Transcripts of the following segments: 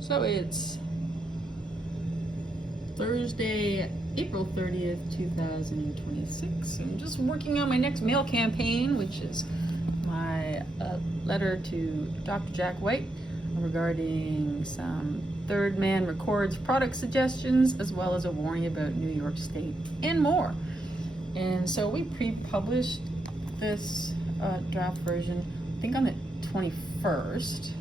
So it's Thursday, April 30th, 2026. I'm just working on my next mail campaign, which is my letter to Dr. Jack White regarding some Third Man Records product suggestions, as well as a warning about New York State and more. And so we pre-published this draft version, I think on the 21st.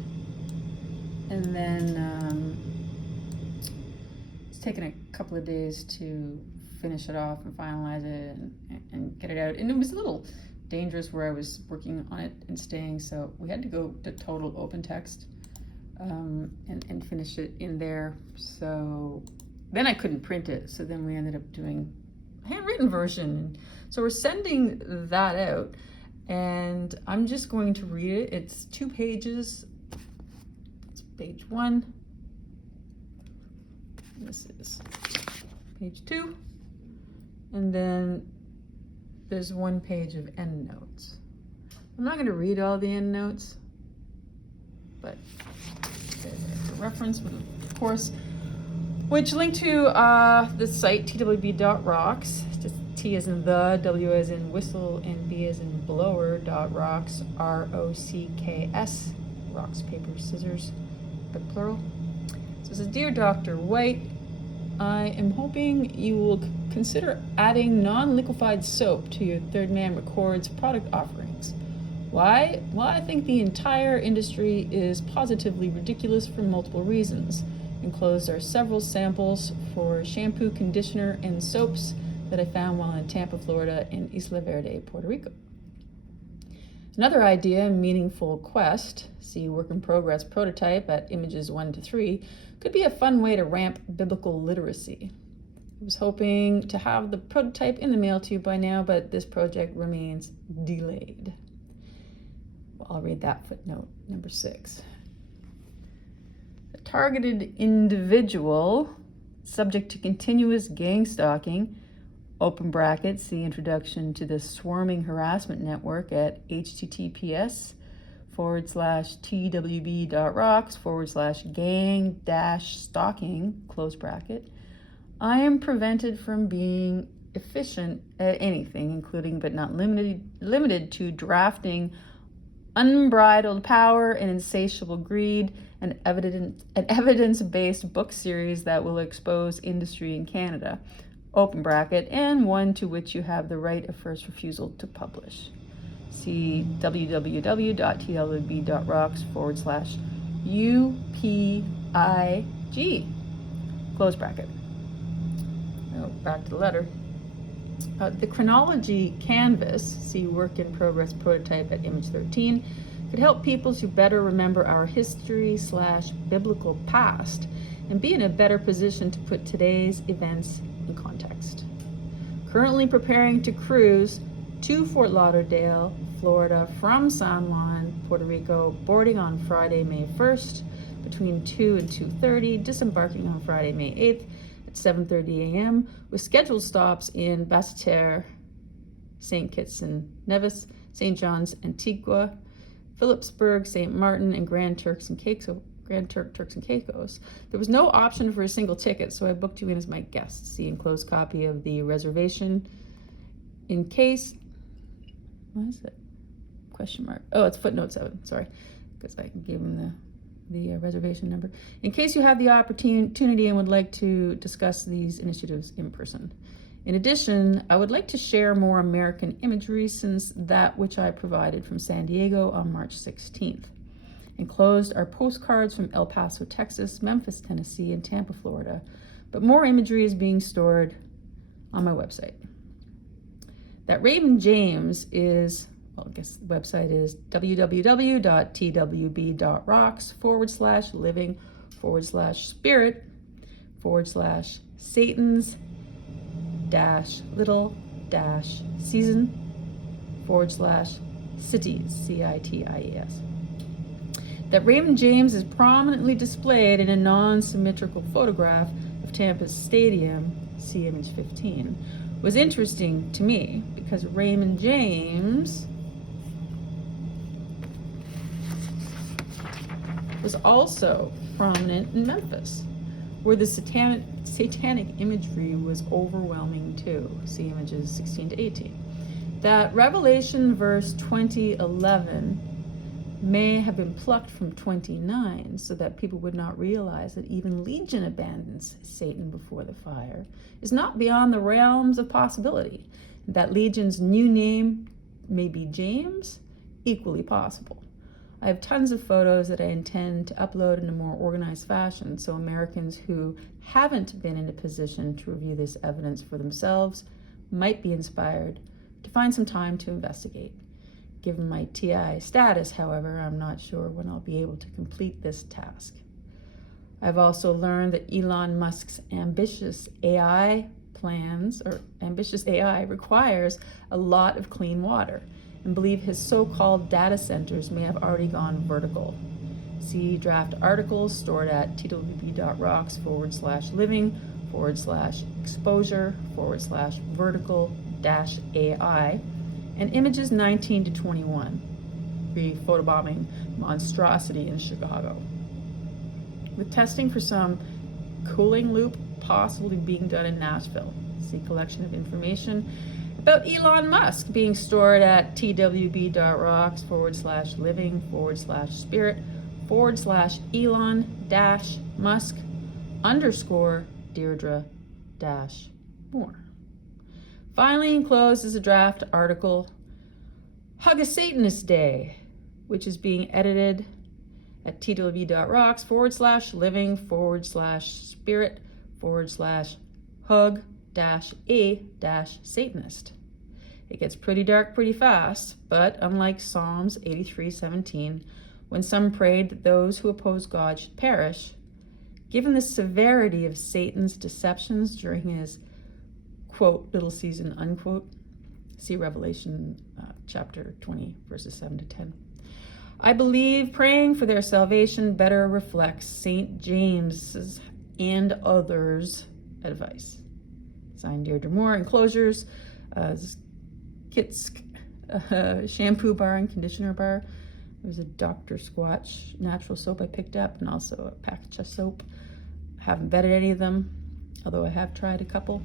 And then it's taken a couple of days to finish it off and finalize it and get it out. And it was a little dangerous where I was working on it and staying, so we had to go to total open text and finish it in there. So then I couldn't print it, so then we ended up doing a handwritten version. So we're sending that out, and I'm just going to read it. It's 2 pages. It's page 1. This is page 2, and then there's 1 page of endnotes. I'm not going to read all the endnotes, but there's a reference, of course, which link to the site twb.rocks, just T as in the, W as in whistle, and B as in blower, .rocks, ROCKS, rocks, paper, scissors, but plural. So it says, Dear Dr. White, I am hoping you will consider adding non-liquefied soap to your Third Man Records product offerings. Why? Well, I think the entire industry is positively ridiculous for multiple reasons. Enclosed are several samples for shampoo, conditioner, and soaps that I found while in Tampa, Florida, and Isla Verde, Puerto Rico. Another idea, meaningful quest, see work in progress prototype at images 1 to 3, could be a fun way to ramp biblical literacy. I was hoping to have the prototype in the mail to you by now, but this project remains delayed. Well, I'll read that footnote, number 6. A targeted individual subject to continuous gang stalking, open brackets, the introduction to the swarming harassment network at https://twb.rocks/gang-stalking, close bracket. I am prevented from being efficient at anything, including but not limited to drafting unbridled power and insatiable greed, an evidence-based book series that will expose industry in Canada, open bracket, and one to which you have the right of first refusal to publish. See www.tlb.rocks/UPIG, close bracket. Now back to the letter. The chronology canvas, see work in progress prototype at image 13, could help people to better remember our history/biblical past and be in a better position to put today's events in context. Currently preparing to cruise to Fort Lauderdale, Florida from San Juan, Puerto Rico, boarding on Friday, May 1st between 2 and 2:30, disembarking on Friday, May 8th at 7:30 a.m. with scheduled stops in Basseterre, St. Kitts and Nevis, St. John's, Antigua, Phillipsburg, St. Martin, and Grand Turks and Caicos. There was no option for a single ticket, so I booked you in as my guest. See enclosed copy of the reservation. In case, what is it? Question mark. Oh, it's footnote 7. Sorry, because I gave him the reservation number. In case you have the opportunity and would like to discuss these initiatives in person. In addition, I would like to share more American imagery since that which I provided from San Diego on March 16th. Enclosed are postcards from El Paso, Texas, Memphis, Tennessee, and Tampa, Florida, but more imagery is being stored on my website. That Raymond James is, well, I guess the website is www.twb.rocks/living/spirit/season/cities, CITIES. That Raymond James is prominently displayed in a non-symmetrical photograph of Tampa's stadium, see image 15, was interesting to me because Raymond James was also prominent in Memphis, where the satanic imagery was overwhelming too. See images 16 to 18. That Revelation verse 20:11 may have been plucked from 29 so that people would not realize that even Legion abandons Satan before the fire is not beyond the realms of possibility. That Legion's new name may be James, equally possible. I have tons of photos that I intend to upload in a more organized fashion so Americans who haven't been in a position to review this evidence for themselves might be inspired to find some time to investigate. Given my TI status, however, I'm not sure when I'll be able to complete this task. I've also learned that Elon Musk's ambitious AI requires a lot of clean water, and believe his so-called data centers may have already gone vertical. See draft articles stored at twb.rocks/living/exposure/vertical-AI and images 19 to 21, pre-photobombing monstrosity in Chicago. With testing for some cooling loop possibly being done in Nashville. See collection of information about Elon Musk being stored at twb.rocks/living/spirit/Musk_Deirdre-more. Finally enclosed is a draft article, Hug a Satanist Day, which is being edited at twb.rocks/living/spirit/hug-a-satanist. It gets pretty dark pretty fast, but unlike Psalms 83:17, when some prayed that those who oppose God should perish, given the severity of Satan's deceptions during his quote, little season, unquote, see Revelation chapter 20, verses 7 to 10. I believe praying for their salvation better reflects St. James's and others' advice. Signed, Deirdre Moore. Enclosures, Kitsk shampoo bar and conditioner bar. There's a Dr. Squatch natural soap I picked up, and also a package of soap. I haven't vetted any of them, although I have tried a couple.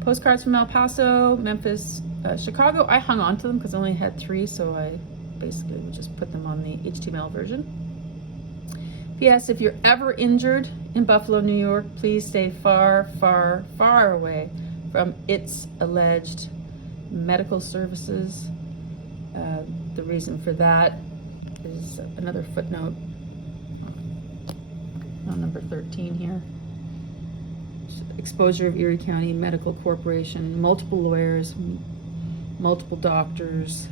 Postcards from El Paso, Memphis, Chicago. I hung on to them because I only had 3, so I basically would just put them on the HTML version. P.S. If you're ever injured in Buffalo, New York, please stay far, far, far away from its alleged medical services. The reason for that is another footnote on number 13 here. Exposure of Erie County Medical Corporation, multiple lawyers, multiple doctors,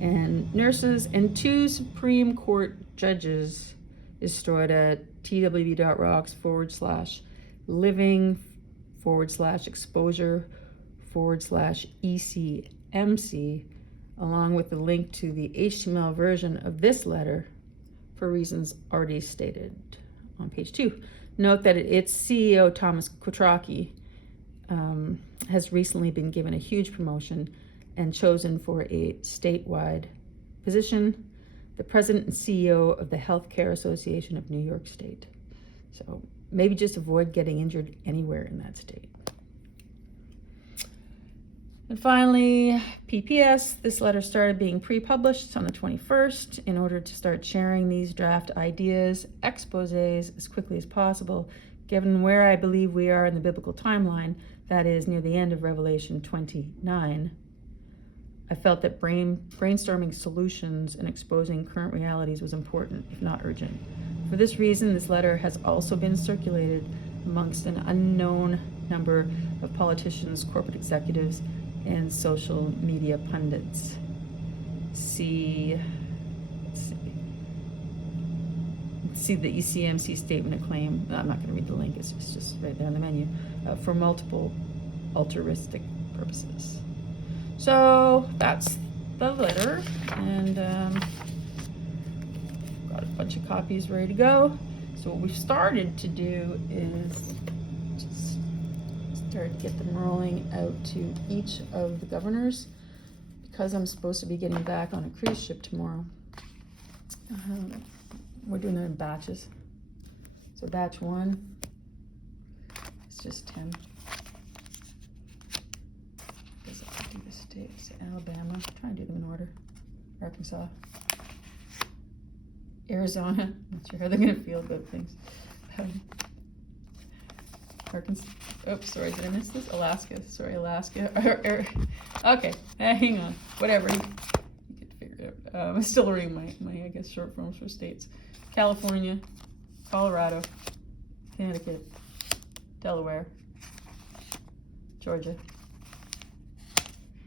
and nurses, and 2 Supreme Court judges is stored at twb.rocks/living/exposure/ECMC, along with the link to the HTML version of this letter for reasons already stated on page 2. Note that its CEO, Thomas Quatroche, has recently been given a huge promotion and chosen for a statewide position, the president and CEO of the Healthcare Association of New York State. So maybe just avoid getting injured anywhere in that state. And finally, PPS, this letter started being pre-published on the 21st in order to start sharing these draft ideas, exposés, as quickly as possible, given where I believe we are in the biblical timeline, that is near the end of Revelation 29. I felt that brainstorming solutions and exposing current realities was important, if not urgent. For this reason, this letter has also been circulated amongst an unknown number of politicians, corporate executives, and social media pundits. See the ECMC statement of claim. I'm not going to read the link, it's just right there on the menu, for multiple altruistic purposes. So that's the letter, and got a bunch of copies ready to go. So what we've started to do is just start to get them rolling out to each of the governors, because I'm supposed to be getting back on a cruise ship tomorrow. We're doing it in batches. So batch 1 is just 10. Guess I could do the states. Alabama. I'm trying to do them in order. Arkansas. Arizona. Not sure how they're going to feel about things. Arkansas. Oops, sorry, did I miss this? Alaska. Sorry, Alaska. Okay, hang on. Whatever. You could figure it out. I'm still reading my I guess, short forms for states. California, Colorado, Connecticut, Delaware, Georgia.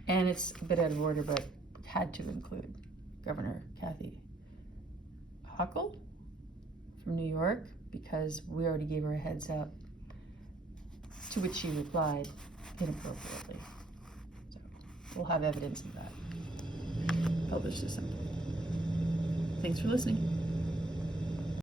And it's a bit out of order, but had to include Governor Kathy Hochul from New York, because we already gave her a heads up, to which she replied inappropriately. So we'll have evidence of that. Published this. Thanks for listening.